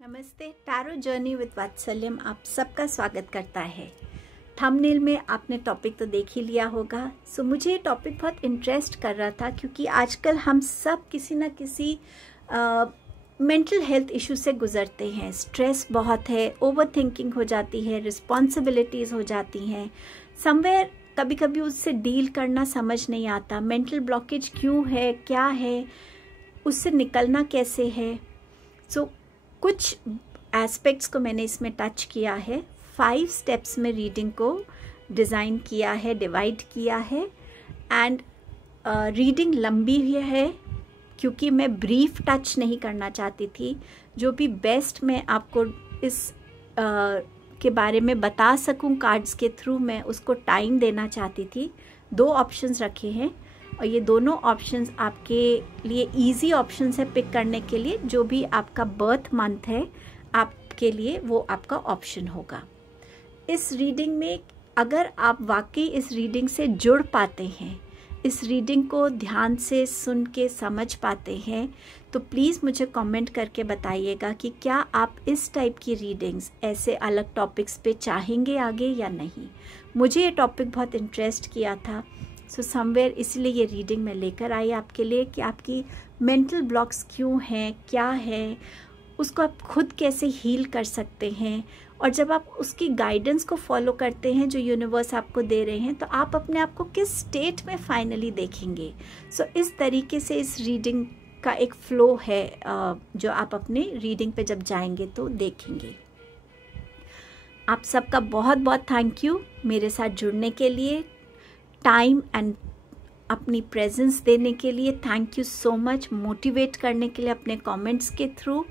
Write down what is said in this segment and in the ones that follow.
नमस्ते। Tarot journey with वात्सल्यम आप सबका स्वागत करता है। थंबनेल में आपने टॉपिक तो देख ही लिया होगा। मुझे ये टॉपिक बहुत इंटरेस्ट कर रहा था क्योंकि आजकल हम सब किसी न किसी मेंटल हेल्थ इशू से गुजरते हैं। स्ट्रेस बहुत है, ओवर थिंकिंग हो जाती है, रिस्पॉन्सिबिलिटीज़ हो जाती हैं। समवेयर कभी कभी उससे डील करना समझ नहीं आता। मेंटल ब्लॉकेज क्यों है, क्या है, उससे निकलना कैसे है। कुछ एस्पेक्ट्स को मैंने इसमें टच किया है। 5 स्टेप्स में रीडिंग को डिज़ाइन किया है, डिवाइड किया है। एंड रीडिंग लंबी भी है क्योंकि मैं ब्रीफ टच नहीं करना चाहती थी। जो भी बेस्ट मैं आपको इस के बारे में बता सकूं कार्ड्स के थ्रू, मैं उसको टाइम देना चाहती थी। 2 ऑप्शंस रखे हैं और ये दोनों ऑप्शंस आपके लिए इजी ऑप्शंस है पिक करने के लिए। जो भी आपका बर्थ मंथ है आपके लिए वो आपका ऑप्शन होगा। इस रीडिंग में अगर आप वाकई इस रीडिंग से जुड़ पाते हैं, इस रीडिंग को ध्यान से सुन के समझ पाते हैं, तो प्लीज़ मुझे कमेंट करके बताइएगा कि क्या आप इस टाइप की रीडिंग्स ऐसे अलग टॉपिक्स पे चाहेंगे आगे या नहीं। मुझे ये टॉपिक बहुत इंटरेस्ट किया था। समवेयर इसलिए ये रीडिंग मैं लेकर आई आपके लिए कि आपकी मेंटल ब्लॉक्स क्यों हैं, क्या है, उसको आप खुद कैसे हील कर सकते हैं। और जब आप उसकी गाइडेंस को फॉलो करते हैं जो यूनिवर्स आपको दे रहे हैं, तो आप अपने आप को किस स्टेट में फाइनली देखेंगे। इस तरीके से इस रीडिंग का एक फ्लो है जो आप अपने रीडिंग पे जब जाएंगे तो देखेंगे। आप सबका बहुत बहुत थैंक यू मेरे साथ जुड़ने के लिए, टाइम एंड अपनी प्रेजेंस देने के लिए। Thank you so much. Motivate करने के लिए अपने कमेंट्स के through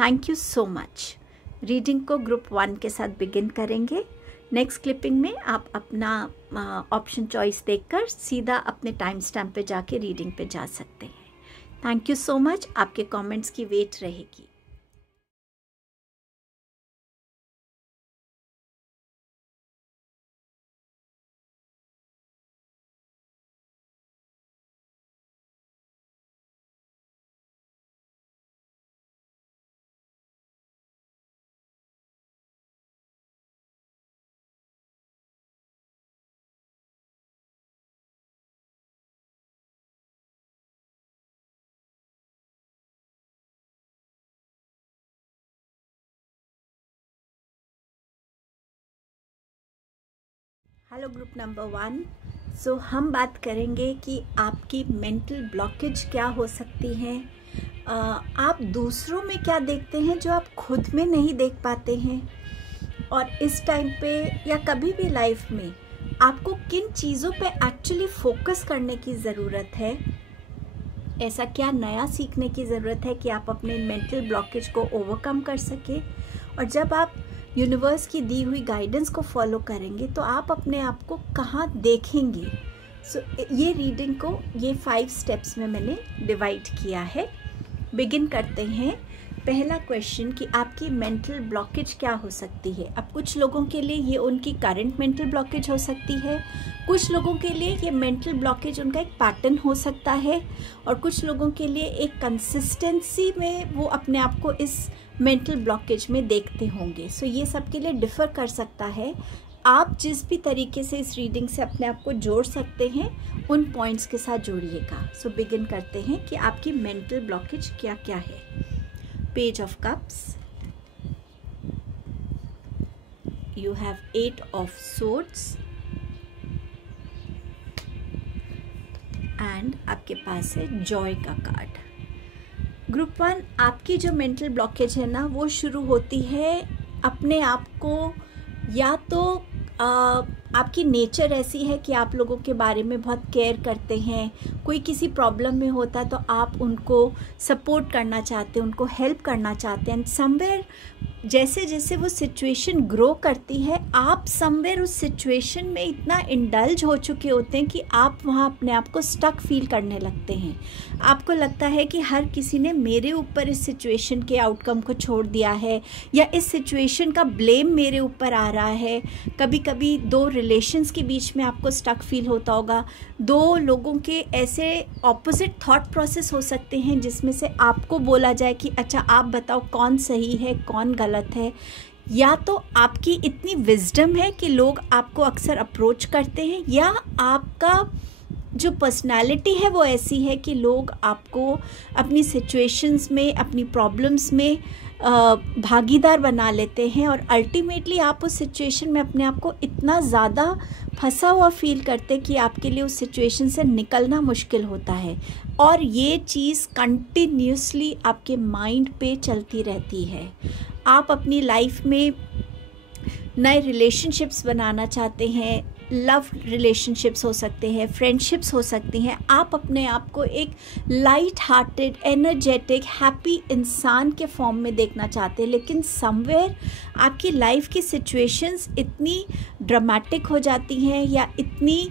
thank you so much. Reading को ग्रुप 1 के साथ बिगिन करेंगे। नेक्स्ट क्लिपिंग में आप अपना ऑप्शन चॉइस देखकर सीधा अपने टाइम स्टैम्प पे जाके रीडिंग पे जा सकते हैं। Thank you so much. आपके कमेंट्स की वेट रहेगी। Hello group number 1। हम बात करेंगे कि आपकी मेंटल ब्लॉकेज क्या हो सकती है। आप दूसरों में क्या देखते हैं जो आप खुद में नहीं देख पाते हैं, और इस टाइम पे या कभी भी लाइफ में आपको किन चीज़ों पे एक्चुअली फोकस करने की ज़रूरत है। ऐसा क्या नया सीखने की ज़रूरत है कि आप अपने मेंटल ब्लॉकेज को ओवरकम कर सके। और जब आप यूनिवर्स की दी हुई गाइडेंस को फॉलो करेंगे तो आप अपने आप को कहाँ देखेंगे। ये रीडिंग को ये 5 स्टेप्स में मैंने डिवाइड किया है। बिगिन करते हैं। पहला क्वेश्चन कि आपकी मेंटल ब्लॉकेज क्या हो सकती है। अब कुछ लोगों के लिए ये उनकी करंट मेंटल ब्लॉकेज हो सकती है, कुछ लोगों के लिए ये मेंटल ब्लॉकेज उनका एक पैटर्न हो सकता है, और कुछ लोगों के लिए एक कंसिस्टेंसी में वो अपने आप को इस मेंटल ब्लॉकेज में देखते होंगे। ये सबके लिए डिफ़र कर सकता है। आप जिस भी तरीके से इस रीडिंग से अपने आप को जोड़ सकते हैं उन पॉइंट्स के साथ जोड़िएगा। बिगिन करते हैं कि आपकी मेंटल ब्लॉकेज क्या क्या है। Page of Cups, you have 8 of Swords and आपके पास है Joy का कार्ड। ग्रुप 1, आपकी जो मेंटल ब्लॉकेज है ना, वो शुरू होती है अपने आप को, या तो आपकी नेचर ऐसी है कि आप लोगों के बारे में बहुत केयर करते हैं। कोई किसी प्रॉब्लम में होता है तो आप उनको सपोर्ट करना चाहते हैं, उनको हेल्प करना चाहते हैं। समवेयर जैसे जैसे वो सिचुएशन ग्रो करती है, आप समवेयर उस सिचुएशन में इतना इंडल्ज हो चुके होते हैं कि आप वहाँ अपने आप को स्टक फील करने लगते हैं। आपको लगता है कि हर किसी ने मेरे ऊपर इस सिचुएशन के आउटकम को छोड़ दिया है, या इस सिचुएशन का ब्लेम मेरे ऊपर आ रहा है। कभी कभी दो रिलेशंस के बीच में आपको स्टक फील होता होगा। दो लोगों के ऐसे ऑपोजिट थॉट प्रोसेस हो सकते हैं जिसमें से आपको बोला जाए कि अच्छा आप बताओ कौन सही है कौन गलत है। या तो आपकी इतनी विजडम है कि लोग आपको अक्सर अप्रोच करते हैं, या आपका जो पर्सनालिटी है वो ऐसी है कि लोग आपको अपनी सिचुएशंस में, अपनी प्रॉब्लम्स में भागीदार बना लेते हैं, और अल्टीमेटली आप उस सिचुएशन में अपने आप को इतना ज़्यादा फंसा हुआ फील करते कि आपके लिए उस सिचुएशन से निकलना मुश्किल होता है। और ये चीज़ कंटिन्यूसली आपके माइंड पे चलती रहती है। आप अपनी लाइफ में नए रिलेशनशिप्स बनाना चाहते हैं, लव रिलेशनशिप्स हो सकते हैं, फ्रेंडशिप्स हो सकती हैं। आप अपने आप को एक लाइट हार्टेड, एनर्जेटिक, हैप्पी इंसान के फॉर्म में देखना चाहते हैं, लेकिन समवेयर आपकी लाइफ की सिचुएशंस इतनी ड्रामेटिक हो जाती हैं, या इतनी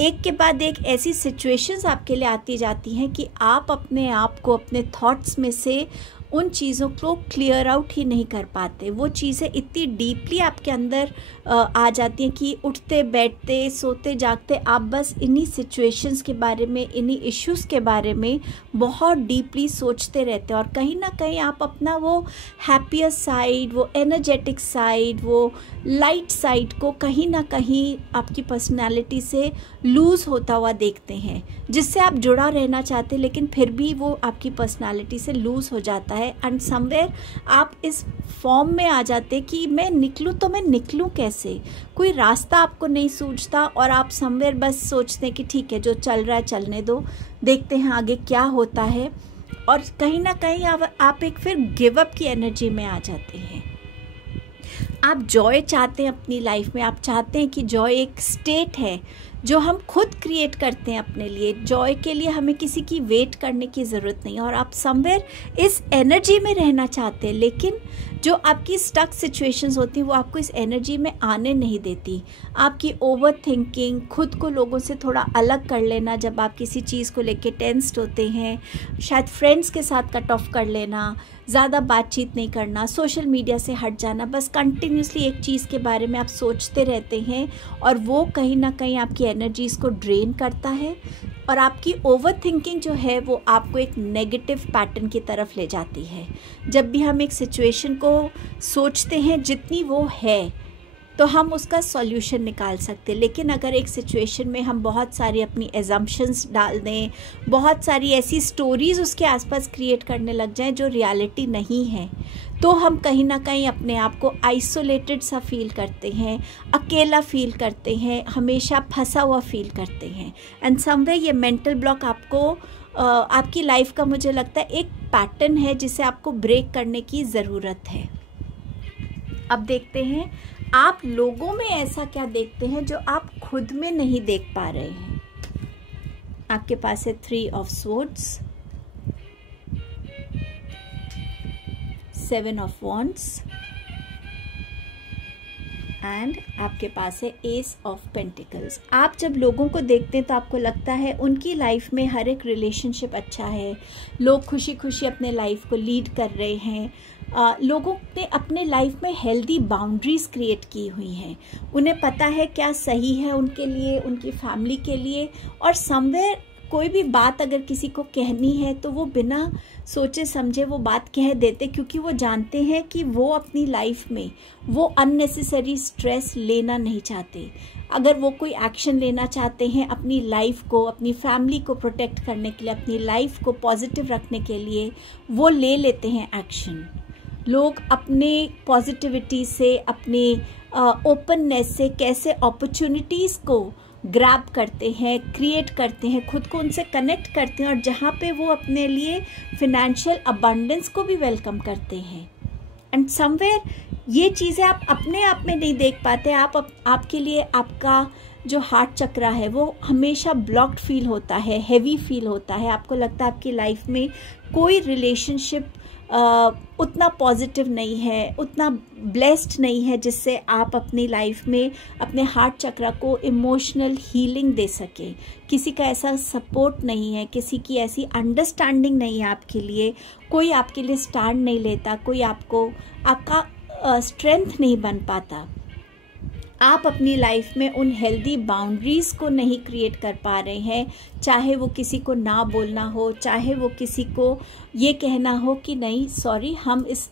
एक के बाद एक ऐसी सिचुएशंस आपके लिए आती जाती हैं कि आप अपने आप को अपने थॉट्स में से उन चीज़ों को क्लियर आउट ही नहीं कर पाते। वो चीज़ें इतनी डीपली आपके अंदर आ जाती हैं कि उठते बैठते सोते जागते आप बस इन्हीं सिचुएशंस के बारे में, इन्हीं इश्यूज़ के बारे में बहुत डीपली सोचते रहते हैं। और कहीं ना कहीं आप अपना वो हैप्पियर साइड, वो एनर्जेटिक साइड, वो लाइट साइड को कहीं ना कहीं आपकी पर्सनैलिटी से लूज़ होता हुआ देखते हैं, जिससे आप जुड़ा रहना चाहते हैं लेकिन फिर भी वो आपकी पर्सनैलिटी से लूज़ हो जाता है। एंड समवेयर आप इस फॉर्म में आ जाते कि मैं निकलूँ तो मैं निकलूँ कैसे, कोई रास्ता आपको नहीं सूझता, और आप समवेयर बस सोचते हैं कि ठीक है जो चल रहा है चलने दो, देखते हैं आगे क्या होता है। और कहीं ना कहीं आप एक फिर गिव अप की एनर्जी में आ जाते हैं। आप जॉय चाहते हैं अपनी लाइफ में, आप चाहते हैं कि जॉय एक स्टेट है जो हम खुद क्रिएट करते हैं अपने लिए। जॉय के लिए हमें किसी की वेट करने की ज़रूरत नहीं, और आप समवेयर इस एनर्जी में रहना चाहते हैं, लेकिन जो आपकी स्टक सिचुएशंस होती हैं वो आपको इस एनर्जी में आने नहीं देती। आपकी ओवर थिंकिंग, खुद को लोगों से थोड़ा अलग कर लेना जब आप किसी चीज़ को लेके टेंस्ड होते हैं, शायद फ्रेंड्स के साथ कट ऑफ कर लेना, ज़्यादा बातचीत नहीं करना, सोशल मीडिया से हट जाना, बस कंटिन्यूसली एक चीज़ के बारे में आप सोचते रहते हैं, और वो कहीं ना कहीं आपकी एनर्जीज़ को ड्रेन करता है। और आपकी ओवर थिंकिंग जो है वो आपको एक नेगेटिव पैटर्न की तरफ ले जाती है। जब भी हम एक सिचुएशन को सोचते हैं जितनी वो है तो हम उसका सॉल्यूशन निकाल सकते हैं, लेकिन अगर एक सिचुएशन में हम बहुत सारी अपनी एजम्पशंस डाल दें, बहुत सारी ऐसी स्टोरीज़ उसके आसपास क्रिएट करने लग जाएं जो रियलिटी नहीं है, तो हम कहीं ना कहीं अपने आप को आइसोलेटेड सा फील करते हैं, अकेला फील करते हैं, हमेशा फंसा हुआ फील करते हैं। एंड समवेयर ये मेंटल ब्लॉक आपको आपकी लाइफ का, मुझे लगता है, एक पैटर्न है जिसे आपको ब्रेक करने की ज़रूरत है। अब देखते हैं आप लोगों में ऐसा क्या देखते हैं जो आप खुद में नहीं देख पा रहे हैं। आपके पास है 3 of swords, 7 of wands, and आपके पास है एस ऑफ पेंटिकल्स। आप जब लोगों को देखते हैं तो आपको लगता है उनकी लाइफ में हर एक रिलेशनशिप अच्छा है, लोग खुशी खुशी अपने लाइफ को लीड कर रहे हैं, लोगों ने अपने लाइफ में हेल्दी बाउंड्रीज क्रिएट की हुई हैं, उन्हें पता है क्या सही है उनके लिए, उनकी फैमिली के लिए। और समवेयर कोई भी बात अगर किसी को कहनी है तो वो बिना सोचे समझे वो बात कह देते, क्योंकि वो जानते हैं कि वो अपनी लाइफ में वो अननेसेसरी स्ट्रेस लेना नहीं चाहते। अगर वो कोई एक्शन लेना चाहते हैं अपनी लाइफ को, अपनी फैमिली को प्रोटेक्ट करने के लिए, अपनी लाइफ को पॉजिटिव रखने के लिए, वो ले लेते हैं एक्शन। लोग अपने पॉजिटिविटी से, अपने ओपननेस से कैसे अपॉर्चुनिटीज़ को ग्रैब करते हैं, क्रिएट करते हैं, खुद को उनसे कनेक्ट करते हैं, और जहाँ पे वो अपने लिए फिनेंशियल अबंडेंस को भी वेलकम करते हैं। एंड समवेयर ये चीज़ें आप अपने आप में नहीं देख पाते। आपके लिए आपका जो हार्ट चक्रा है वो हमेशा ब्लॉक्ड फील होता है, हैवी फील होता है। आपको लगता है आपकी लाइफ में कोई रिलेशनशिप उतना पॉजिटिव नहीं है, उतना ब्लेस्ड नहीं है जिससे आप अपनी लाइफ में अपने हार्ट चक्र को इमोशनल हीलिंग दे सके। किसी का ऐसा सपोर्ट नहीं है, किसी की ऐसी अंडरस्टैंडिंग नहीं है आपके लिए, कोई आपके लिए स्टैंड नहीं लेता, कोई आपका स्ट्रेंथ नहीं बन पाता। आप अपनी लाइफ में उन हेल्दी बाउंड्रीज़ को नहीं क्रिएट कर पा रहे हैं, चाहे वो किसी को ना बोलना हो, चाहे वो किसी को ये कहना हो कि नहीं सॉरी हम इस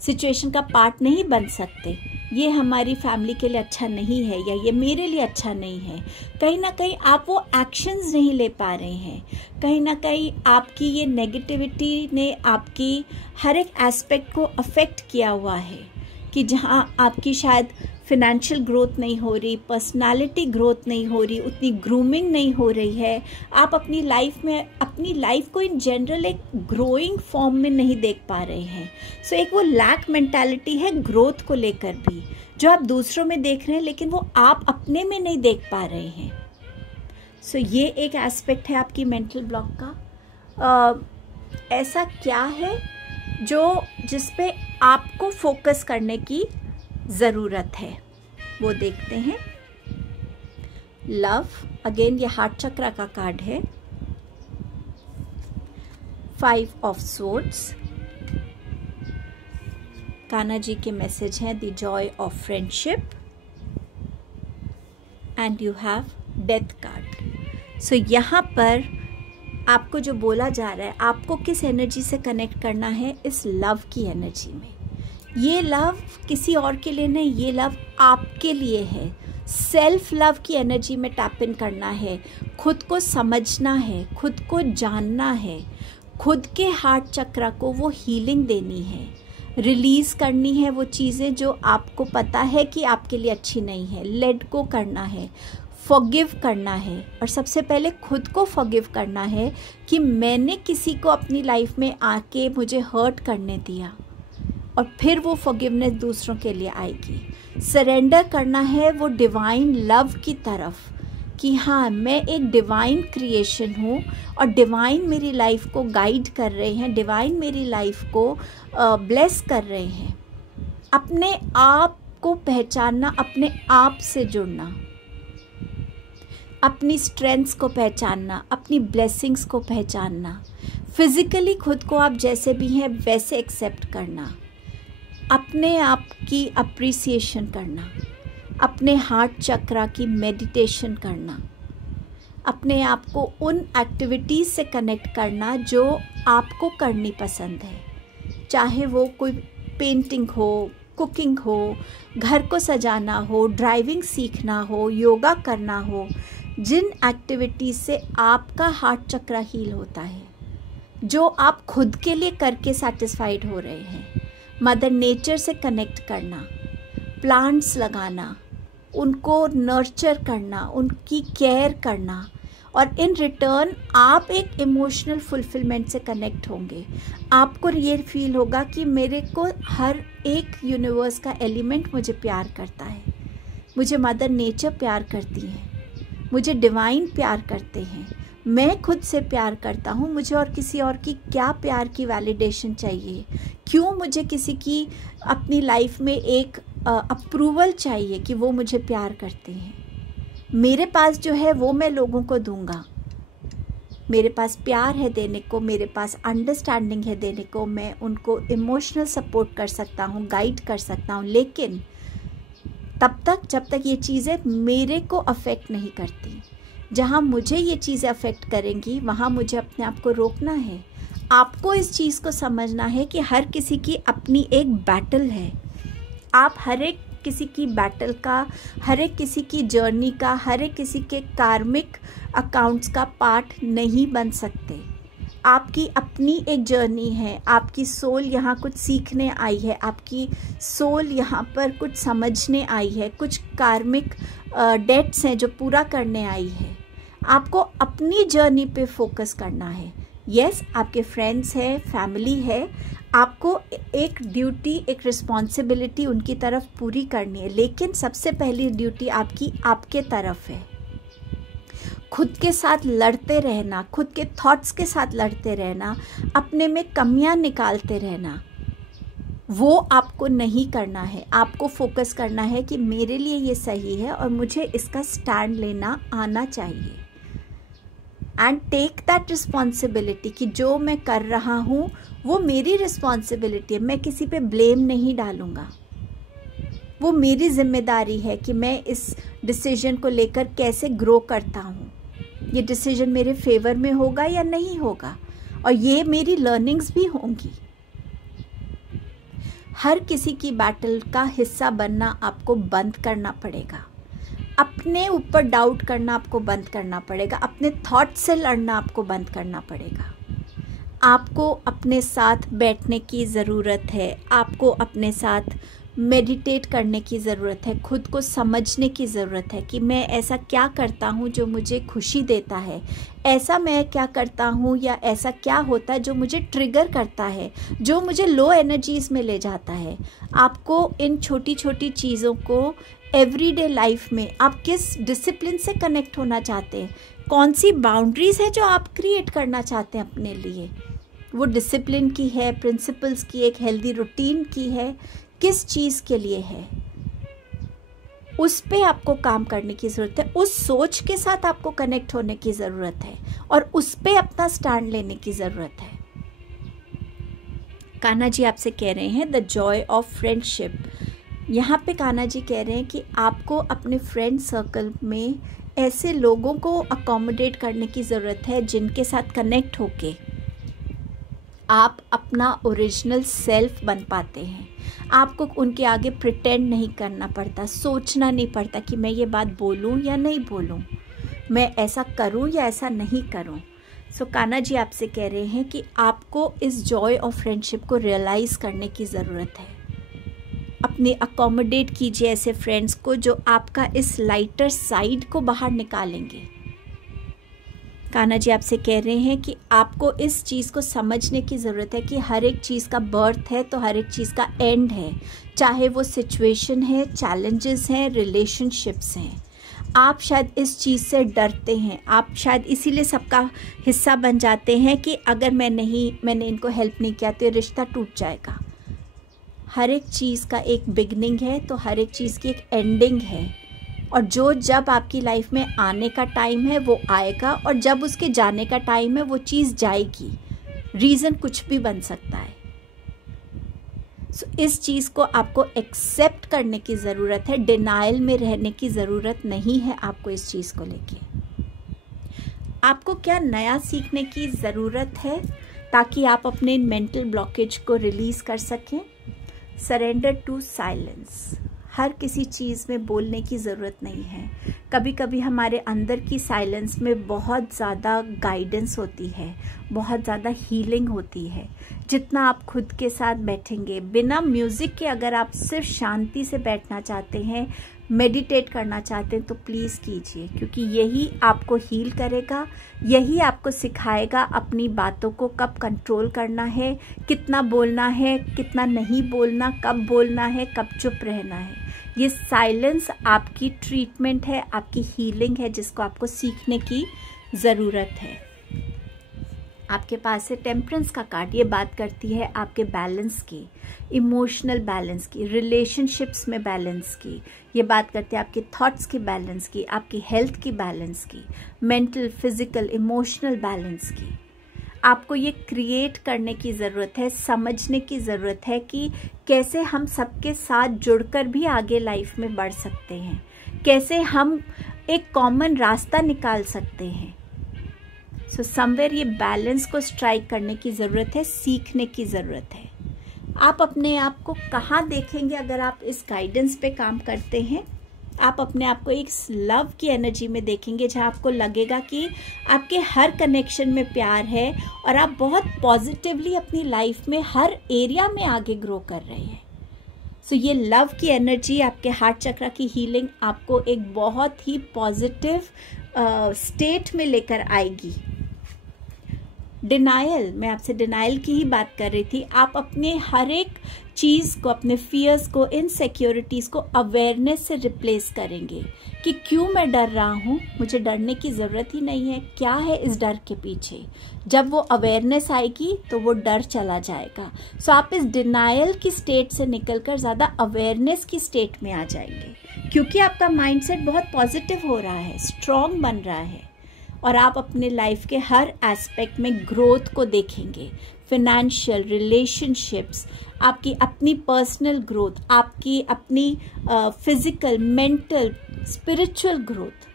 सिचुएशन का पार्ट नहीं बन सकते, ये हमारी फैमिली के लिए अच्छा नहीं है या ये मेरे लिए अच्छा नहीं है। कहीं ना कहीं आप वो एक्शंस नहीं ले पा रहे हैं, कहीं ना कहीं आपकी ये नेगेटिविटी ने आपकी हर एक एस्पेक्ट को अफेक्ट किया हुआ है कि जहाँ आपकी शायद फिनेंशियल ग्रोथ नहीं हो रही, पर्सनालिटी ग्रोथ नहीं हो रही, उतनी ग्रूमिंग नहीं हो रही है, आप अपनी लाइफ में अपनी लाइफ को इन जनरल एक ग्रोइंग फॉर्म में नहीं देख पा रहे हैं। सो एक वो लैक मेंटालिटी है ग्रोथ को लेकर भी, जो आप दूसरों में देख रहे हैं लेकिन वो आप अपने में नहीं देख पा रहे हैं। सो ये एक एस्पेक्ट है आपकी मेंटल ब्लॉक का। ऐसा क्या है जिस पे आपको फोकस करने की ज़रूरत है, वो देखते हैं। लव, अगेन ये हार्ट चक्र का कार्ड है। 5 ऑफ स्वॉर्ड्स, कान्हा जी के मैसेज हैं, the joy of friendship, and you have death card. So यहाँ पर आपको जो बोला जा रहा है, आपको किस एनर्जी से कनेक्ट करना है, इस लव की एनर्जी में। ये लव किसी और के लिए नहीं, ये लव आपके लिए है। सेल्फ लव की एनर्जी में टैप इन करना है, खुद को समझना है, खुद को जानना है, खुद के हार्ट चक्र को वो हीलिंग देनी है, रिलीज़ करनी है वो चीज़ें जो आपको पता है कि आपके लिए अच्छी नहीं है, लेट गो करना है, फॉरगिव करना है। और सबसे पहले खुद को फॉरगिव करना है कि मैंने किसी को अपनी लाइफ में आके मुझे हर्ट करने दिया, और फिर वो फॉरगिवनेस दूसरों के लिए आएगी। सरेंडर करना है वो डिवाइन लव की तरफ कि हाँ मैं एक डिवाइन क्रिएशन हूँ और डिवाइन मेरी लाइफ को गाइड कर रहे हैं, डिवाइन मेरी लाइफ को ब्लेस कर रहे हैं। अपने आप को पहचानना, अपने आप से जुड़ना, अपनी स्ट्रेंथ्स को पहचानना, अपनी ब्लेसिंग्स को पहचानना, फिजिकली खुद को आप जैसे भी हैं वैसे एक्सेप्ट करना, अपने आप की अप्रिसिएशन करना, अपने हार्ट चक्र की मेडिटेशन करना, अपने आप को उन एक्टिविटीज़ से कनेक्ट करना जो आपको करनी पसंद है, चाहे वो कोई पेंटिंग हो, कुकिंग हो, घर को सजाना हो, ड्राइविंग सीखना हो, योगा करना हो। जिन एक्टिविटीज़ से आपका हार्ट चक्र हील होता है, जो आप खुद के लिए करके सेटिस्फाइड हो रहे हैं, मदर नेचर से कनेक्ट करना, प्लांट्स लगाना, उनको नर्चर करना, उनकी केयर करना, और इन रिटर्न आप एक इमोशनल फुलफिलमेंट से कनेक्ट होंगे। आपको ये फील होगा कि मेरे को हर एक यूनिवर्स का एलिमेंट मुझे प्यार करता है, मुझे मदर नेचर प्यार करती है, मुझे डिवाइन प्यार करते हैं, मैं खुद से प्यार करता हूँ, मुझे और किसी और की क्या प्यार की वैलिडेशन चाहिए, क्यों मुझे किसी की अपनी लाइफ में एक अप्रूवल चाहिए कि वो मुझे प्यार करते हैं। मेरे पास जो है वो मैं लोगों को दूंगा, मेरे पास प्यार है देने को, मेरे पास अंडरस्टैंडिंग है देने को, मैं उनको इमोशनल सपोर्ट कर सकता हूँ, गाइड कर सकता हूँ, लेकिन तब तक जब तक ये चीज़ें मेरे को अफेक्ट नहीं करती। जहाँ मुझे ये चीज़ें अफेक्ट करेंगी वहाँ मुझे अपने आप को रोकना है। आपको इस चीज़ को समझना है कि हर किसी की अपनी एक बैटल है। आप हर एक किसी की बैटल का, हर एक किसी की जर्नी का, हर एक किसी के कार्मिक अकाउंट्स का पार्ट नहीं बन सकते। आपकी अपनी एक जर्नी है, आपकी सोल यहाँ कुछ सीखने आई है, आपकी सोल यहाँ पर कुछ समझने आई है, कुछ कार्मिक डेट्स हैं जो पूरा करने आई है। आपको अपनी जर्नी पे फोकस करना है। यस, आपके फ्रेंड्स हैं, फैमिली है, आपको एक ड्यूटी, एक रिस्पॉन्सिबिलिटी उनकी तरफ पूरी करनी है, लेकिन सबसे पहली ड्यूटी आपकी आपके तरफ है। खुद के साथ लड़ते रहना, खुद के थॉट्स के साथ लड़ते रहना, अपने में कमियां निकालते रहना, वो आपको नहीं करना है। आपको फोकस करना है कि मेरे लिए ये सही है और मुझे इसका स्टैंड लेना आना चाहिए। एंड टेक दैट रिस्पॉन्सिबिलिटी कि जो मैं कर रहा हूँ वो मेरी रिस्पॉन्सिबिलिटी है, मैं किसी पे ब्लेम नहीं डालूँगा। वो मेरी जिम्मेदारी है कि मैं इस डिसीजन को लेकर कैसे ग्रो करता हूँ, ये डिसीजन मेरे फेवर में होगा या नहीं होगा, और ये मेरी लर्निंग्स भी होंगी। हर किसी की बैटल का हिस्सा बनना आपको बंद करना पड़ेगा। अपने ऊपर डाउट करना आपको बंद करना पड़ेगा। अपने थॉट से लड़ना आपको बंद करना पड़ेगा। आपको अपने साथ बैठने की ज़रूरत है। आपको अपने साथ मेडिटेट करने की ज़रूरत है। खुद को समझने की ज़रूरत है कि मैं ऐसा क्या करता हूँ जो मुझे खुशी देता है, ऐसा मैं क्या करता हूँ या ऐसा क्या होता है जो मुझे ट्रिगर करता है, जो मुझे लो एनर्जीज़ में ले जाता है। आपको इन छोटी छोटी चीज़ों को एवरीडे लाइफ में आप किस डिसिप्लिन से कनेक्ट होना चाहते हैं, कौन सी बाउंड्रीज़ है जो आप क्रिएट करना चाहते हैं अपने लिए, वो डिसिप्लिन की है, प्रिंसिपल्स की, एक हेल्दी रूटीन की है, किस चीज़ के लिए है, उस पे आपको काम करने की ज़रूरत है। उस सोच के साथ आपको कनेक्ट होने की ज़रूरत है और उस पे अपना स्टैंड लेने की ज़रूरत है। कान्हा जी आपसे कह रहे हैं द जॉय ऑफ फ्रेंडशिप। यहाँ पे कान्हा जी कह रहे हैं कि आपको अपने फ्रेंड सर्कल में ऐसे लोगों को अकोमोडेट करने की ज़रूरत है जिनके साथ कनेक्ट होके आप अपना ओरिजिनल सेल्फ बन पाते हैं। आपको उनके आगे प्रिटेंड नहीं करना पड़ता, सोचना नहीं पड़ता कि मैं ये बात बोलूं या नहीं बोलूं, मैं ऐसा करूं या ऐसा नहीं करूं। सो कान्हा जी आपसे कह रहे हैं कि आपको इस जॉय ऑफ फ्रेंडशिप को रियलाइज़ करने की ज़रूरत है। अपने अकोमोडेट कीजिए ऐसे फ्रेंड्स को जो आपका इस लाइटर साइड को बाहर निकालेंगे। कान्हा जी आपसे कह रहे हैं कि आपको इस चीज़ को समझने की ज़रूरत है कि हर एक चीज़ का बर्थ है तो हर एक चीज़ का एंड है, चाहे वो सिचुएशन है, चैलेंजेस हैं, रिलेशनशिप्स हैं। आप शायद इस चीज़ से डरते हैं, आप शायद इसीलिए सबका हिस्सा बन जाते हैं कि अगर मैंने इनको हेल्प नहीं किया तो ये रिश्ता टूट जाएगा। हर एक चीज़ का एक बिगनिंग है तो हर एक चीज़ की एक एंडिंग है, और जब आपकी लाइफ में आने का टाइम है वो आएगा, और जब उसके जाने का टाइम है वो चीज़ जाएगी। रीज़न कुछ भी बन सकता है। सो इस चीज़ को आपको एक्सेप्ट करने की ज़रूरत है, डिनाइल में रहने की ज़रूरत नहीं है आपको इस चीज़ को लेके। आपको क्या नया सीखने की ज़रूरत है ताकि आप अपने मेंटल ब्लॉकेज को रिलीज़ कर सकें? Surrender to silence. हर किसी चीज़ में बोलने की ज़रूरत नहीं है। कभी कभी हमारे अंदर की साइलेंस में बहुत ज़्यादा गाइडेंस होती है, बहुत ज़्यादा हीलिंग होती है। जितना आप खुद के साथ बैठेंगे बिना म्यूज़िक के, अगर आप सिर्फ शांति से बैठना चाहते हैं, मेडिटेट करना चाहते हैं तो प्लीज़ कीजिए, क्योंकि यही आपको हील करेगा, यही आपको सिखाएगा अपनी बातों को कब कंट्रोल करना है, कितना बोलना है, कितना नहीं बोलना, कब बोलना है, कब चुप रहना है। ये साइलेंस आपकी ट्रीटमेंट है, आपकी हीलिंग है, जिसको आपको सीखने की ज़रूरत है। आपके पास है टेम्परेंस का कार्ड। ये बात करती है आपके बैलेंस की, इमोशनल बैलेंस की, रिलेशनशिप्स में बैलेंस की। ये बात करती है आपके थॉट्स की बैलेंस की, आपकी हेल्थ की बैलेंस की, मेंटल, फिजिकल, इमोशनल बैलेंस की। आपको ये क्रिएट करने की ज़रूरत है, समझने की ज़रूरत है कि कैसे हम सबके साथ जुड़कर भी आगे लाइफ में बढ़ सकते हैं, कैसे हम एक कॉमन रास्ता निकाल सकते हैं। सो समवेयर ये बैलेंस को स्ट्राइक करने की ज़रूरत है, सीखने की ज़रूरत है। आप अपने आप को कहाँ देखेंगे अगर आप इस गाइडेंस पे काम करते हैं? आप अपने आप को एक लव की एनर्जी में देखेंगे, जहाँ आपको लगेगा कि आपके हर कनेक्शन में प्यार है और आप बहुत पॉजिटिवली अपनी लाइफ में हर एरिया में आगे ग्रो कर रहे हैं। सो ये लव की एनर्जी, आपके हार्ट चक्र की हीलिंग आपको एक बहुत ही पॉजिटिव स्टेट में लेकर आएगी। डिनायल, मैं आपसे डिनायल की ही बात कर रही थी। आप अपने हर एक चीज़ को, अपने फियर्स को, इनसिक्योरिटीज़ को अवेयरनेस से रिप्लेस करेंगे कि क्यों मैं डर रहा हूँ, मुझे डरने की ज़रूरत ही नहीं है, क्या है इस डर के पीछे। जब वो अवेयरनेस आएगी तो वो डर चला जाएगा। सो आप इस डिनायल की स्टेट से निकलकर ज़्यादा अवेयरनेस की स्टेट में आ जाएंगे, क्योंकि आपका माइंडसेट बहुत पॉजिटिव हो रहा है, स्ट्रॉन्ग बन रहा है, और आप अपने लाइफ के हर एस्पेक्ट में ग्रोथ को देखेंगे। फिनेंशियल, रिलेशनशिप्स, आपकी अपनी पर्सनल ग्रोथ, आपकी अपनी फिजिकल, मेंटल, स्पिरिचुअल ग्रोथ।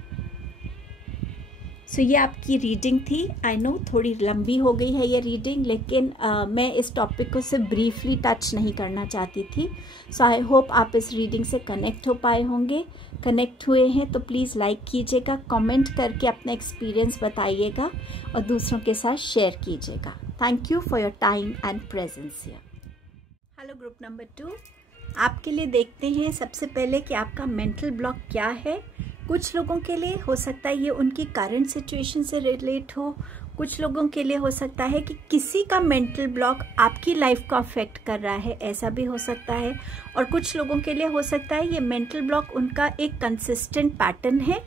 सो ये आपकी रीडिंग थी। आई नो थोड़ी लंबी हो गई है ये रीडिंग, लेकिन मैं इस टॉपिक को सिर्फ ब्रीफली टच नहीं करना चाहती थी। सो आई होप आप इस रीडिंग से कनेक्ट हो पाए होंगे। कनेक्ट हुए हैं तो प्लीज़ लाइक कीजिएगा, कमेंट करके अपना एक्सपीरियंस बताइएगा और दूसरों के साथ शेयर कीजिएगा। Thank you for your time and presence here. Hello group number 2, आपके लिए देखते हैं सबसे पहले कि आपका मेंटल ब्लॉक क्या है। कुछ लोगों के लिए हो सकता है ये उनकी करंट सिचुएशन से रिलेट हो, कुछ लोगों के लिए हो सकता है कि किसी का मेंटल ब्लॉक आपकी लाइफ को अफेक्ट कर रहा है, ऐसा भी हो सकता है। और कुछ लोगों के लिए हो सकता है ये मेंटल ब्लॉक उनका एक कंसिस्टेंट पैटर्न है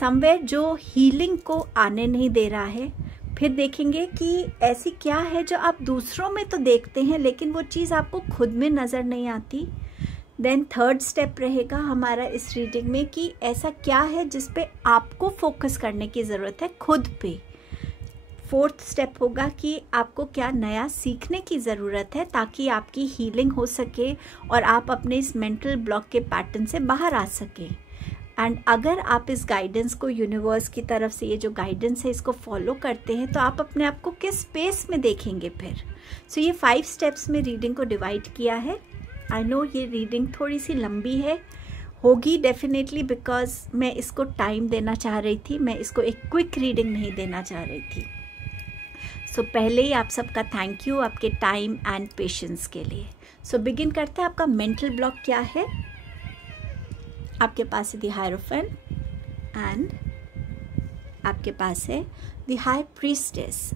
समवेयर, जो हीलिंग को आने नहीं दे रहा है। फिर देखेंगे कि ऐसी क्या है जो आप दूसरों में तो देखते हैं लेकिन वो चीज़ आपको खुद में नज़र नहीं आती। देन थर्ड स्टेप रहेगा हमारा इस रीडिंग में कि ऐसा क्या है जिस पे आपको फोकस करने की ज़रूरत है खुद पे। फोर्थ स्टेप होगा कि आपको क्या नया सीखने की ज़रूरत है ताकि आपकी हीलिंग हो सके और आप अपने इस मेंटल ब्लॉक के पैटर्न से बाहर आ सकें। एंड अगर आप इस गाइडेंस को, यूनिवर्स की तरफ से ये जो गाइडेंस है इसको फॉलो करते हैं तो आप अपने आप को किस स्पेस में देखेंगे फिर। सो ये 5 स्टेप्स में रीडिंग को डिवाइड किया है। आई नो ये रीडिंग थोड़ी सी लंबी है, होगी डेफिनेटली, बिकॉज मैं इसको टाइम देना चाह रही थी, मैं इसको एक क्विक रीडिंग नहीं देना चाह रही थी। सो पहले ही आप सबका थैंक यू आपके टाइम एंड पेशेंस के लिए। सो बिगिन करते हैं। आपका मेंटल ब्लॉक क्या है? आपके पास है द हायरोफेंट एंड आपके पास है द हाई प्रीस्टेस।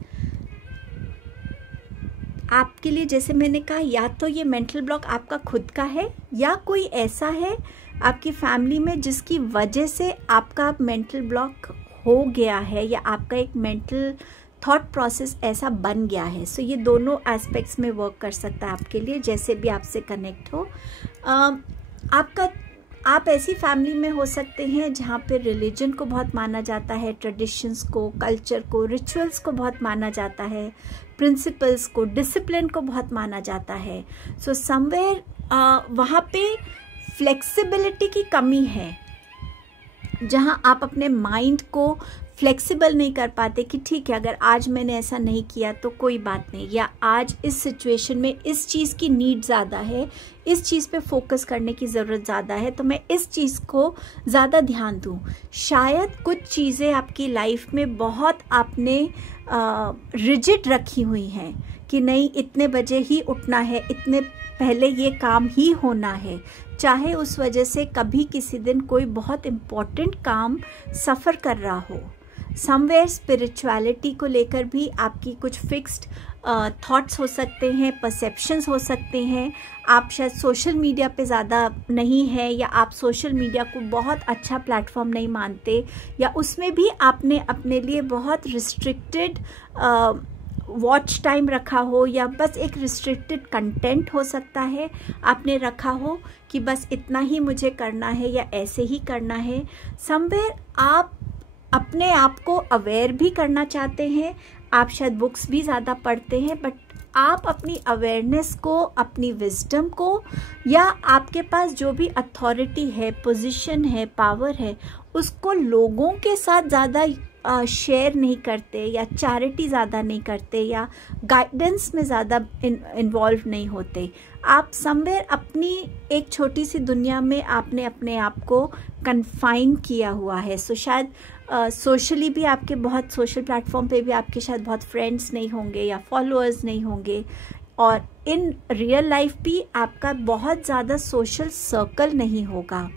आपके लिए जैसे मैंने कहा, या तो ये मेंटल ब्लॉक आपका खुद का है या कोई ऐसा है आपकी फैमिली में जिसकी वजह से आपका मेंटल ब्लॉक हो गया है या आपका एक मेंटल थॉट प्रोसेस ऐसा बन गया है। सो ये दोनों एस्पेक्ट्स में वर्क कर सकता है आपके लिए, जैसे भी आपसे कनेक्ट हो। आप ऐसी फैमिली में हो सकते हैं जहाँ पे रिलीजन को बहुत माना जाता है, ट्रेडिशंस को, कल्चर को, रिचुअल्स को बहुत माना जाता है, प्रिंसिपल्स को, डिसिप्लिन को बहुत माना जाता है। सो समवेयर वहाँ पे फ्लेक्सिबिलिटी की कमी है, जहाँ आप अपने माइंड को फ्लेक्सिबल नहीं कर पाते कि ठीक है अगर आज मैंने ऐसा नहीं किया तो कोई बात नहीं, या आज इस सिचुएशन में इस चीज़ की नीड ज़्यादा है, इस चीज़ पे फोकस करने की ज़रूरत ज़्यादा है तो मैं इस चीज़ को ज़्यादा ध्यान दूँ। शायद कुछ चीज़ें आपकी लाइफ में बहुत आपने रिजिड रखी हुई हैं कि नहीं इतने बजे ही उठना है, इतने पहले ये काम ही होना है, चाहे उस वजह से कभी किसी दिन कोई बहुत इम्पोर्टेंट काम सफ़र कर रहा हो। समवेयर स्पिरिचुअलिटी को लेकर भी आपकी कुछ फिक्स्ड थॉट्स हो सकते हैं, परसेप्शंस हो सकते हैं। आप शायद सोशल मीडिया पे ज़्यादा नहीं है, या आप सोशल मीडिया को बहुत अच्छा प्लेटफॉर्म नहीं मानते, या उसमें भी आपने अपने लिए बहुत रिस्ट्रिक्टेड वॉच टाइम रखा हो, या बस एक रिस्ट्रिक्टेड कंटेंट हो सकता है आपने रखा हो कि बस इतना ही मुझे करना है या ऐसे ही करना है। समवेयर आप अपने आप को अवेयर भी करना चाहते हैं, आप शायद बुक्स भी ज़्यादा पढ़ते हैं, बट आप अपनी अवेयरनेस को, अपनी विजडम को, या आपके पास जो भी अथॉरिटी है, पोजीशन है, पावर है, उसको लोगों के साथ ज़्यादा शेयर नहीं करते, या चैरिटी ज़्यादा नहीं करते, या गाइडेंस में ज़्यादा इन्वॉल्व नहीं होते। आप समवेयर अपनी एक छोटी सी दुनिया में आपने अपने आप को कन्फाइन किया हुआ है। सो शायद सोशली भी आपके बहुत, सोशल प्लेटफॉर्म पे भी आपके शायद बहुत फ्रेंड्स नहीं होंगे या फॉलोअर्स नहीं होंगे, और इन रियल लाइफ भी आपका बहुत ज़्यादा सोशल सर्कल नहीं होगा।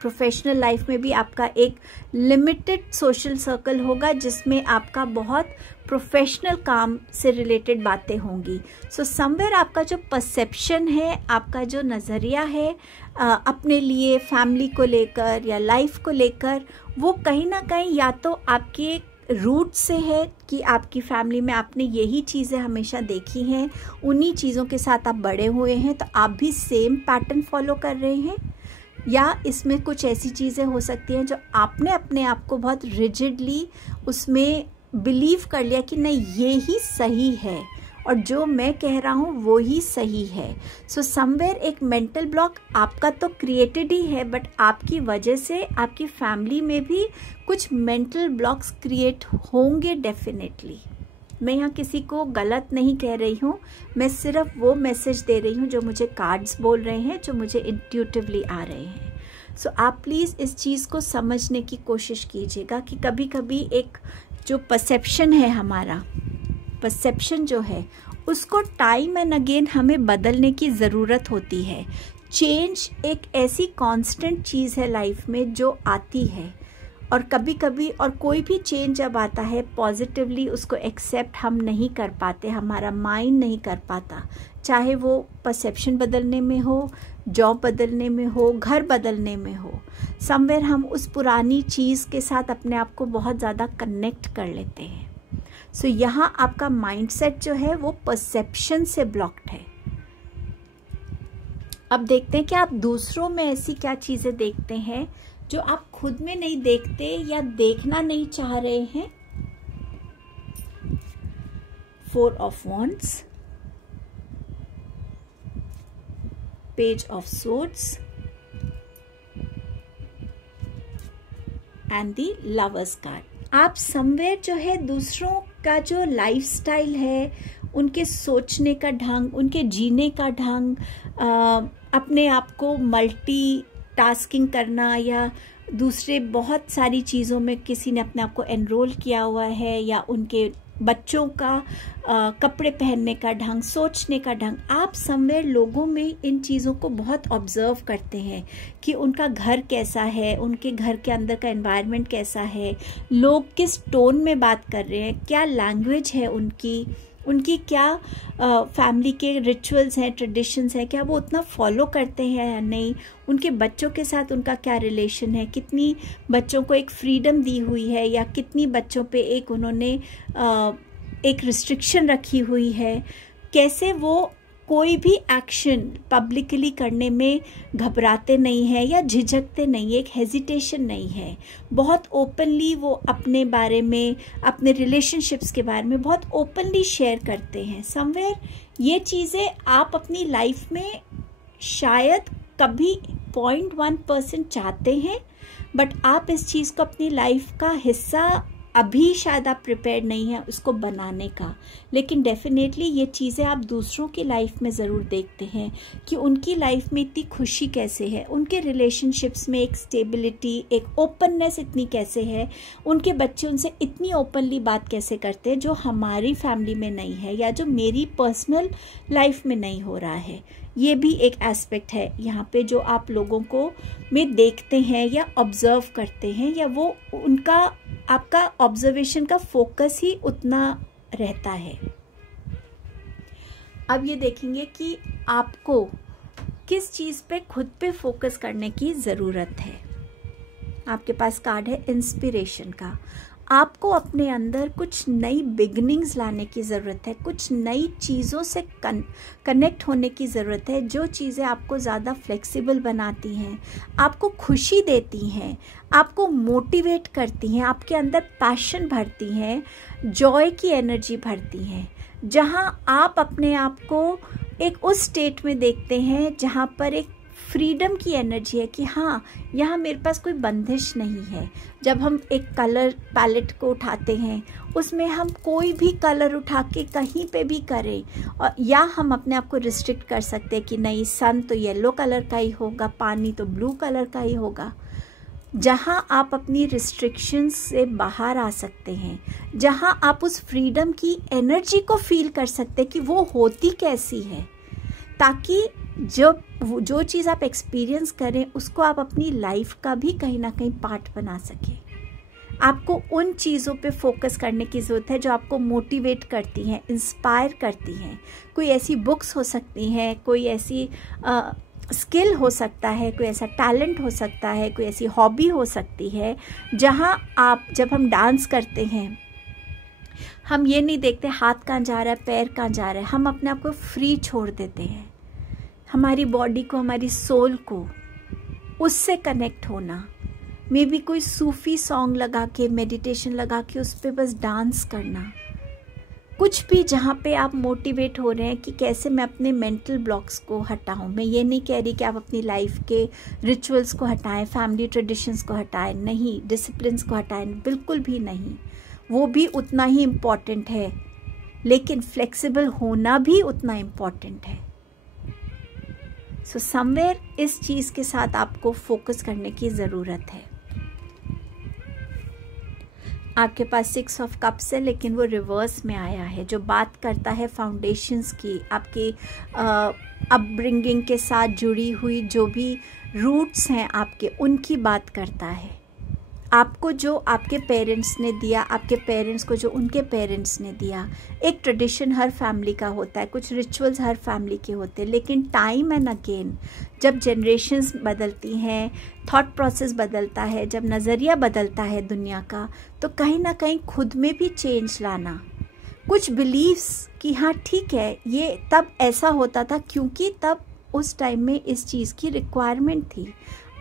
प्रोफेशनल लाइफ में भी आपका एक लिमिटेड सोशल सर्कल होगा जिसमें आपका बहुत प्रोफेशनल काम से रिलेटेड बातें होंगी। सो समवेयर आपका जो परसेप्शन है, आपका जो नज़रिया है अपने लिए, फैमिली को लेकर या लाइफ को लेकर, वो कहीं ना कहीं या तो आपके रूट से है कि आपकी फैमिली में आपने यही चीज़ें हमेशा देखी हैं, उन्हीं चीज़ों के साथ आप बड़े हुए हैं, तो आप भी सेम पैटर्न फॉलो कर रहे हैं, या इसमें कुछ ऐसी चीज़ें हो सकती हैं जो आपने अपने आप को बहुत रिजिडली उसमें बिलीव कर लिया कि नहीं ये ही सही है और जो मैं कह रहा हूँ वो ही सही है। सो समवेयर एक मेंटल ब्लॉक आपका तो क्रिएटेड ही है, बट आपकी वजह से आपकी फैमिली में भी कुछ मेंटल ब्लॉक्स क्रिएट होंगे डेफिनेटली। मैं यहाँ किसी को गलत नहीं कह रही हूँ, मैं सिर्फ वो मैसेज दे रही हूँ जो मुझे कार्ड्स बोल रहे हैं, जो मुझे इंट्यूटिवली आ रहे हैं। सो आप प्लीज़ इस चीज़ को समझने की कोशिश कीजिएगा कि कभी कभी एक जो परसेप्शन है, हमारा परसेप्शन जो है, उसको टाइम एंड अगेन हमें बदलने की ज़रूरत होती है। चेंज एक ऐसी कांस्टेंट चीज़ है लाइफ में जो आती है, और कभी कभी और कोई भी चेंज जब आता है पॉजिटिवली उसको एक्सेप्ट हम नहीं कर पाते, हमारा माइंड नहीं कर पाता, चाहे वो परसेप्शन बदलने में हो, जॉब बदलने में हो, घर बदलने में हो। समवेयर हम उस पुरानी चीज़ के साथ अपने आप को बहुत ज़्यादा कनेक्ट कर लेते हैं। सो यहाँ आपका माइंडसेट जो है वो परसेप्शन से ब्लॉक्ड है। अब देखते हैं कि आप दूसरों में ऐसी क्या चीज़ें देखते हैं जो आप खुद में नहीं देखते या देखना नहीं चाह रहे हैं। 4 of Wands, Page of Swords and the Lovers card। आप समवेयर जो है दूसरों का जो लाइफस्टाइल है, उनके सोचने का ढंग, उनके जीने का ढंग, अपने आप को मल्टी टास्किंग करना या दूसरे बहुत सारी चीज़ों में किसी ने अपने आप को एनरोल किया हुआ है, या उनके बच्चों का कपड़े पहनने का ढंग, सोचने का ढंग, आप समवेयर लोगों में इन चीज़ों को बहुत ऑब्जर्व करते हैं कि उनका घर कैसा है, उनके घर के अंदर का एनवायरनमेंट कैसा है, लोग किस टोन में बात कर रहे हैं, क्या लैंग्वेज है उनकी क्या फैमिली के रिचुअल्स हैं, ट्रेडिशंस हैं, क्या वो उतना फॉलो करते हैं या नहीं, उनके बच्चों के साथ उनका क्या रिलेशन है, कितनी बच्चों को एक फ्रीडम दी हुई है या कितनी बच्चों पे एक उन्होंने एक रिस्ट्रिक्शन रखी हुई है, कैसे वो कोई भी एक्शन पब्लिकली करने में घबराते नहीं है या झिझकते नहीं है, एक हेजिटेशन नहीं है, बहुत ओपनली वो अपने बारे में, अपने रिलेशनशिप्स के बारे में बहुत ओपनली शेयर करते हैं। समवेयर ये चीज़ें आप अपनी लाइफ में शायद कभी 0.1% चाहते हैं, बट आप इस चीज़ को अपनी लाइफ का हिस्सा अभी शायद आप प्रिपेयर नहीं है उसको बनाने का, लेकिन डेफिनेटली ये चीज़ें आप दूसरों की लाइफ में ज़रूर देखते हैं कि उनकी लाइफ में इतनी खुशी कैसे है, उनके रिलेशनशिप्स में एक स्टेबिलिटी, एक ओपननेस इतनी कैसे है, उनके बच्चे उनसे इतनी ओपनली बात कैसे करते हैं जो हमारी फैमिली में नहीं है या जो मेरी पर्सनल लाइफ में नहीं हो रहा है। ये भी एक एस्पेक्ट है यहाँ पे जो आप लोगों को में देखते हैं या ऑब्जर्व करते हैं, या वो उनका आपका ऑब्जर्वेशन का फोकस ही उतना रहता है। अब ये देखेंगे कि आपको किस चीज़ पे खुद पे फोकस करने की ज़रूरत है। आपके पास कार्ड है इंस्पिरेशन का। आपको अपने अंदर कुछ नई बिगनिंग्स लाने की ज़रूरत है, कुछ नई चीज़ों से कनेक्ट होने की ज़रूरत है, जो चीज़ें आपको ज़्यादा फ्लेक्सिबल बनाती हैं, आपको खुशी देती हैं, आपको मोटिवेट करती हैं, आपके अंदर पैशन भरती हैं, जॉय की एनर्जी भरती हैं, जहां आप अपने आप को एक उस स्टेट में देखते हैं जहां पर एक फ्रीडम की एनर्जी है कि हाँ यहाँ मेरे पास कोई बंदिश नहीं है। जब हम एक कलर पैलेट को उठाते हैं उसमें हम कोई भी कलर उठा के कहीं पे भी करें, और या हम अपने आप को रिस्ट्रिक्ट कर सकते हैं कि नहीं सन तो येलो कलर का ही होगा, पानी तो ब्लू कलर का ही होगा। जहाँ आप अपनी रिस्ट्रिक्शंस से बाहर आ सकते हैं, जहाँ आप उस फ्रीडम की एनर्जी को फील कर सकते हैं कि वो होती कैसी है, ताकि जो चीज़ आप एक्सपीरियंस करें उसको आप अपनी लाइफ का भी कहीं ना कहीं पार्ट बना सकें। आपको उन चीज़ों पे फोकस करने की ज़रूरत है जो आपको मोटिवेट करती हैं, इंस्पायर करती हैं। कोई ऐसी बुक्स हो सकती हैं, कोई ऐसी स्किल हो सकता है, कोई ऐसा टैलेंट हो सकता है, कोई ऐसी हॉबी हो सकती है जहाँ आप, जब हम डांस करते हैं, हम ये नहीं देखते हाथ कहाँ जा रहा है, पैर कहाँ जा रहा है, हम अपने आप को फ्री छोड़ देते हैं। हमारी बॉडी को, हमारी सोल को उससे कनेक्ट होना, मे बी कोई सूफ़ी सॉन्ग लगा के, मेडिटेशन लगा के उस पर बस डांस करना, कुछ भी जहाँ पे आप मोटिवेट हो रहे हैं कि कैसे मैं अपने मेंटल ब्लॉक्स को हटाऊं। मैं ये नहीं कह रही कि आप अपनी लाइफ के रिचुअल्स को हटाएं, फैमिली ट्रेडिशंस को हटाएं, नहीं, डिसिप्लिन्स को हटाएं, बिल्कुल भी नहीं, वो भी उतना ही इम्पॉर्टेंट है, लेकिन फ्लेक्सिबल होना भी उतना इम्पॉर्टेंट है। सो समवेयर इस चीज़ के साथ आपको फोकस करने की ज़रूरत है। आपके पास 6 ऑफ कप्स है, लेकिन वो रिवर्स में आया है, जो बात करता है फाउंडेशंस की, आपके अपब्रिंगिंग के साथ जुड़ी हुई जो भी रूट्स हैं आपके, उनकी बात करता है। आपको जो आपके पेरेंट्स ने दिया, आपके पेरेंट्स को जो उनके पेरेंट्स ने दिया। एक ट्रेडिशन हर फैमिली का होता है, कुछ रिचुअल्स हर फैमिली के होते हैं, लेकिन टाइम एंड अगेन जब जनरेशन्स बदलती हैं, थॉट प्रोसेस बदलता है, जब नज़रिया बदलता है दुनिया का, तो कहीं ना कहीं खुद में भी चेंज लाना, कुछ बिलीव्स कि हाँ ठीक है, ये तब ऐसा होता था क्योंकि तब उस टाइम में इस चीज़ की रिक्वायरमेंट थी,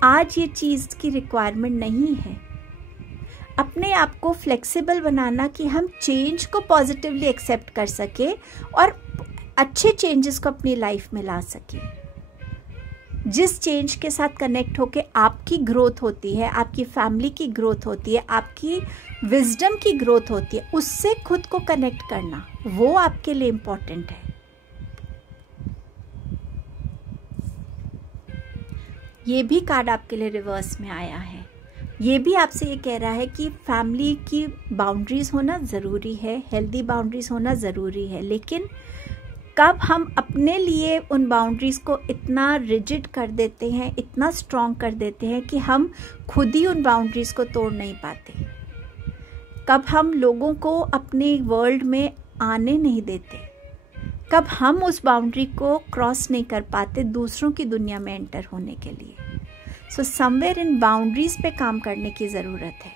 आज ये चीज़ की रिक्वायरमेंट नहीं है। अपने आप को फ्लेक्सिबल बनाना कि हम चेंज को पॉजिटिवली एक्सेप्ट कर सके और अच्छे चेंजेस को अपनी लाइफ में ला सके। जिस चेंज के साथ कनेक्ट होके आपकी ग्रोथ होती है, आपकी फैमिली की ग्रोथ होती है, आपकी विजडम की ग्रोथ होती है, उससे खुद को कनेक्ट करना, वो आपके लिए इम्पोर्टेंट है। ये भी कार्ड आपके लिए रिवर्स में आया है। ये भी आपसे ये कह रहा है कि फैमिली की बाउंड्रीज होना ज़रूरी है, हेल्दी बाउंड्रीज होना ज़रूरी है, लेकिन कब हम अपने लिए उन बाउंड्रीज को इतना रिजिड कर देते हैं, इतना स्ट्रॉन्ग कर देते हैं कि हम खुद ही उन बाउंड्रीज को तोड़ नहीं पाते, कब हम लोगों को अपने वर्ल्ड में आने नहीं देते, कब हम उस बाउंड्री को क्रॉस नहीं कर पाते दूसरों की दुनिया में एंटर होने के लिए। सो समवेयर इन बाउंड्रीज पे काम करने की ज़रूरत है,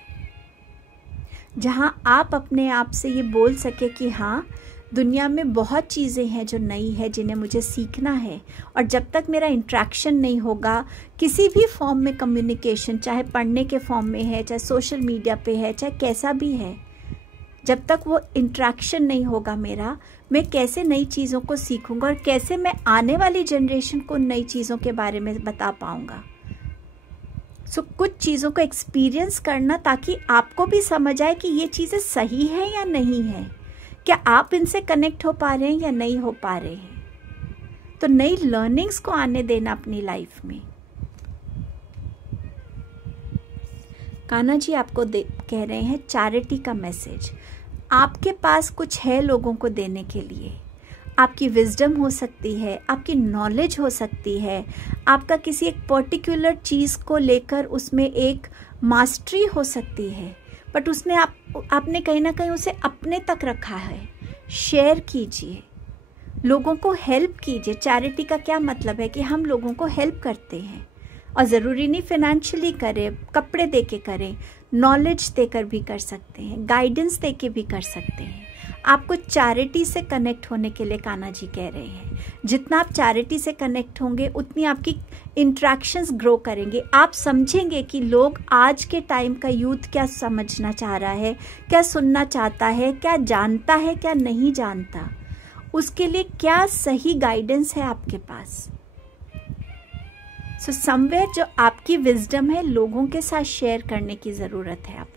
जहाँ आप अपने आप से ये बोल सके कि हाँ, दुनिया में बहुत चीज़ें हैं जो नई है, जिन्हें मुझे सीखना है, और जब तक मेरा इंट्रैक्शन नहीं होगा किसी भी फॉर्म में, कम्युनिकेशन चाहे पढ़ने के फॉर्म में है, चाहे सोशल मीडिया पे है, चाहे कैसा भी है, जब तक वो इंट्रैक्शन नहीं होगा मेरा, मैं कैसे नई चीज़ों को सीखूंगा और कैसे मैं आने वाली जनरेशन को नई चीज़ों के बारे में बता पाऊंगा। सो कुछ चीज़ों को एक्सपीरियंस करना, ताकि आपको भी समझ आए कि ये चीज़ें सही है या नहीं है, क्या आप इनसे कनेक्ट हो पा रहे हैं या नहीं हो पा रहे हैं। तो नई लर्निंग्स को आने देना अपनी लाइफ में। कान्हा जी आपको कह रहे हैं चैरिटी का मैसेज। आपके पास कुछ है लोगों को देने के लिए, आपकी विजडम हो सकती है, आपकी नॉलेज हो सकती है, आपका किसी एक पर्टिकुलर चीज़ को लेकर उसमें एक मास्टरी हो सकती है, बट उसने आपने कहीं ना कहीं उसे अपने तक रखा है। शेयर कीजिए, लोगों को हेल्प कीजिए। चैरिटी का क्या मतलब है कि हम लोगों को हेल्प करते हैं, और ज़रूरी नहीं फाइनेंशियली करें, कपड़े दे के करें, नॉलेज देकर भी कर सकते हैं, गाइडेंस दे के भी कर सकते हैं। आपको चैरिटी से कनेक्ट होने के लिए कान्हा जी कह रहे हैं। जितना आप चैरिटी से कनेक्ट होंगे, उतनी आपकी इंट्रैक्शंस ग्रो करेंगे। आप समझेंगे कि लोग आज के टाइम का यूथ क्या समझना चाह रहा है, क्या सुनना चाहता है, क्या जानता है, क्या नहीं जानता, उसके लिए क्या सही गाइडेंस है आपके पास। सो समवेयर जो आपकी विजडम है, लोगों के साथ शेयर करने की ज़रूरत है आपको।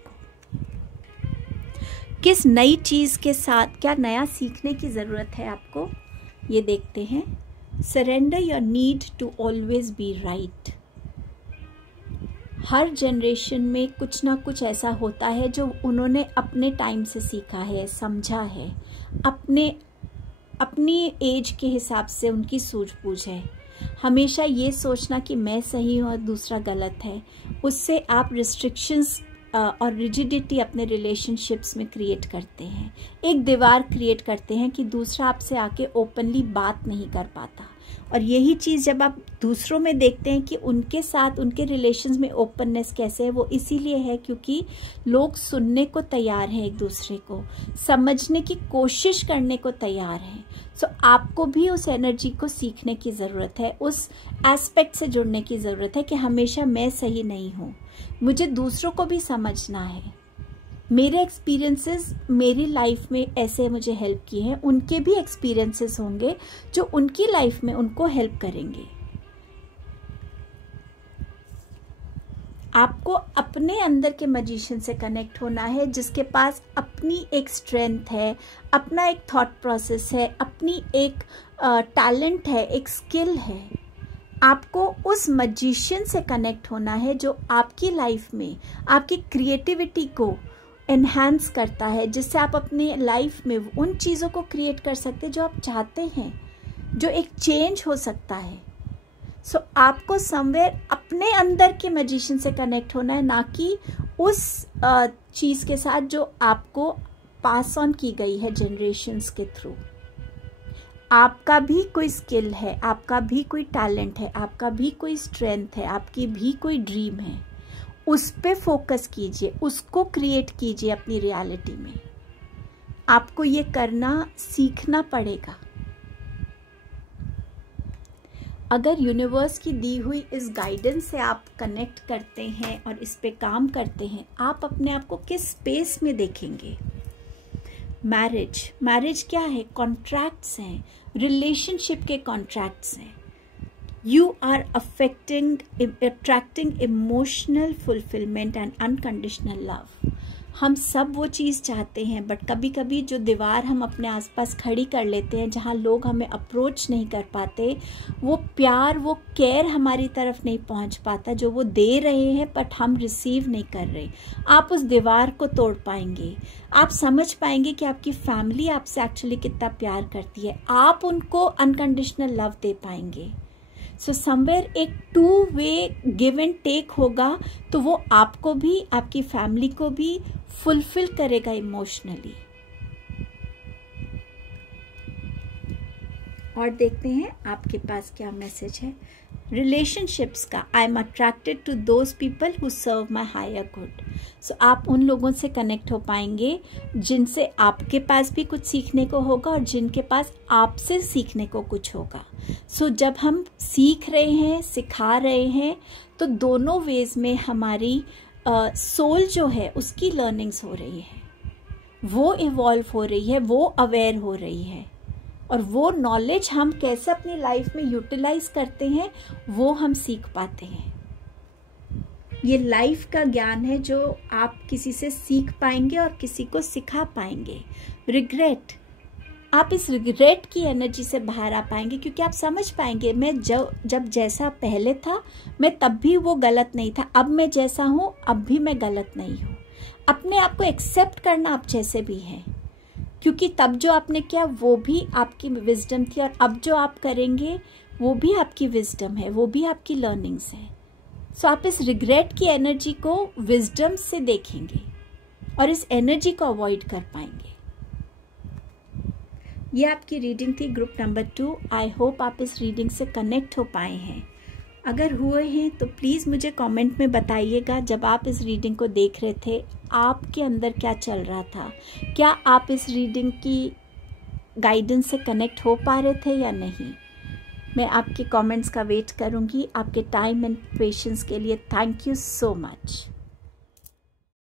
किस नई चीज़ के साथ क्या नया सीखने की ज़रूरत है आपको, ये देखते हैं। Surrender your need to always be right. हर जनरेशन में कुछ ना कुछ ऐसा होता है जो उन्होंने अपने टाइम से सीखा है, समझा है, अपनी एज के हिसाब से उनकी सूझबूझ है। हमेशा ये सोचना कि मैं सही हूँ और दूसरा गलत है, उससे आप रिस्ट्रिक्शंस और रिजिडिटी अपने रिलेशनशिप्स में क्रिएट करते हैं। एक दीवार क्रिएट करते हैं कि दूसरा आपसे आके ओपनली बात नहीं कर पाता। और यही चीज़ जब आप दूसरों में देखते हैं कि उनके साथ उनके रिलेशंस में ओपननेस कैसे है, वो इसीलिए है क्योंकि लोग सुनने को तैयार हैं, एक दूसरे को समझने की कोशिश करने को तैयार हैं। सो आपको भी उस एनर्जी को सीखने की ज़रूरत है, उस एस्पेक्ट से जुड़ने की ज़रूरत है कि हमेशा मैं सही नहीं हूँ, मुझे दूसरों को भी समझना है। मेरे एक्सपीरियंसेस मेरी लाइफ में ऐसे मुझे हेल्प किए हैं, उनके भी एक्सपीरियंसेस होंगे जो उनकी लाइफ में उनको हेल्प करेंगे। आपको अपने अंदर के मैजिशियन से कनेक्ट होना है, जिसके पास अपनी एक स्ट्रेंथ है, अपना एक थॉट प्रोसेस है, अपनी एक टैलेंट है, एक स्किल है। आपको उस मैजिशियन से कनेक्ट होना है जो आपकी लाइफ में आपकी क्रिएटिविटी को एनहांस करता है, जिससे आप अपनी लाइफ में उन चीज़ों को क्रिएट कर सकते हैं जो आप चाहते हैं, जो एक चेंज हो सकता है। सो आपको समवेयर अपने अंदर के मैजिशियन से कनेक्ट होना है, ना कि उस चीज़ के साथ जो आपको पास ऑन की गई है जनरेशन्स के थ्रू। आपका भी कोई स्किल है, आपका भी कोई टैलेंट है, आपका भी कोई स्ट्रेंथ है, आपकी भी कोई ड्रीम है, उस पे फोकस कीजिए, उसको क्रिएट कीजिए अपनी रियलिटी में। आपको ये करना सीखना पड़ेगा। अगर यूनिवर्स की दी हुई इस गाइडेंस से आप कनेक्ट करते हैं और इस पे काम करते हैं, आप अपने आप को किस स्पेस में देखेंगे? मैरिज क्या है? कॉन्ट्रैक्ट्स हैं, रिलेशनशिप के कॉन्ट्रैक्ट्स हैं। You are attracting emotional fulfillment and unconditional love. हम सब वो चीज़ चाहते हैं, बट कभी कभी जो दीवार हम अपने आसपास खड़ी कर लेते हैं, जहाँ लोग हमें अप्रोच नहीं कर पाते, वो प्यार, वो केयर हमारी तरफ नहीं पहुँच पाता जो वो दे रहे हैं, बट हम रिसीव नहीं कर रहे। आप उस दीवार को तोड़ पाएंगे, आप समझ पाएंगे कि आपकी फैमिली आपसे एक्चुअली कितना प्यार करती है, आप उनको अनकंडीशनल लव दे पाएंगे। सो समवेयर एक 2 वे गिव एंड टेक होगा, तो वो आपको भी, आपकी फैमिली को भी फुलफिल करेगा इमोशनली। और देखते हैं आपके पास क्या मैसेज है रिलेशनशिप्स का। I am attracted to those people who serve my higher good. So आप उन लोगों से कनेक्ट हो पाएंगे जिनसे आपके पास भी कुछ सीखने को होगा और जिनके पास आपसे सीखने को कुछ होगा। सो जब हम सीख रहे हैं, सिखा रहे हैं, तो दोनों वेज में हमारी सोल जो है उसकी लर्निंग्स हो रही है, वो इवॉल्व हो रही है, वो अवेयर हो रही है, और वो नॉलेज हम कैसे अपनी लाइफ में यूटिलाइज करते हैं वो हम सीख पाते हैं। ये लाइफ का ज्ञान है जो आप किसी से सीख पाएंगे और किसी को सिखा पाएंगे। रिग्रेट, आप इस रिग्रेट की एनर्जी से बाहर आ पाएंगे, क्योंकि आप समझ पाएंगे मैं जब जैसा पहले था मैं तब भी वो गलत नहीं था, अब मैं जैसा हूँ अब भी मैं गलत नहीं हूँ। अपने आप को एक्सेप्ट करना आप जैसे भी हैं, क्योंकि तब जो आपने किया वो भी आपकी विजडम थी, और अब जो आप करेंगे वो भी आपकी विजडम है, वो भी आपकी लर्निंग्स है। सो आप इस रिग्रेट की एनर्जी को विजडम से देखेंगे और इस एनर्जी को अवॉइड कर पाएंगे। ये आपकी रीडिंग थी ग्रुप नंबर 2। आई होप आप इस रीडिंग से कनेक्ट हो पाए हैं। अगर हुए हैं तो प्लीज़ मुझे कमेंट में बताइएगा, जब आप इस रीडिंग को देख रहे थे आपके अंदर क्या चल रहा था, क्या आप इस रीडिंग की गाइडेंस से कनेक्ट हो पा रहे थे या नहीं। मैं आपके कमेंट्स का वेट करूंगी। आपके टाइम एंड पेशेंस के लिए थैंक यू सो मच।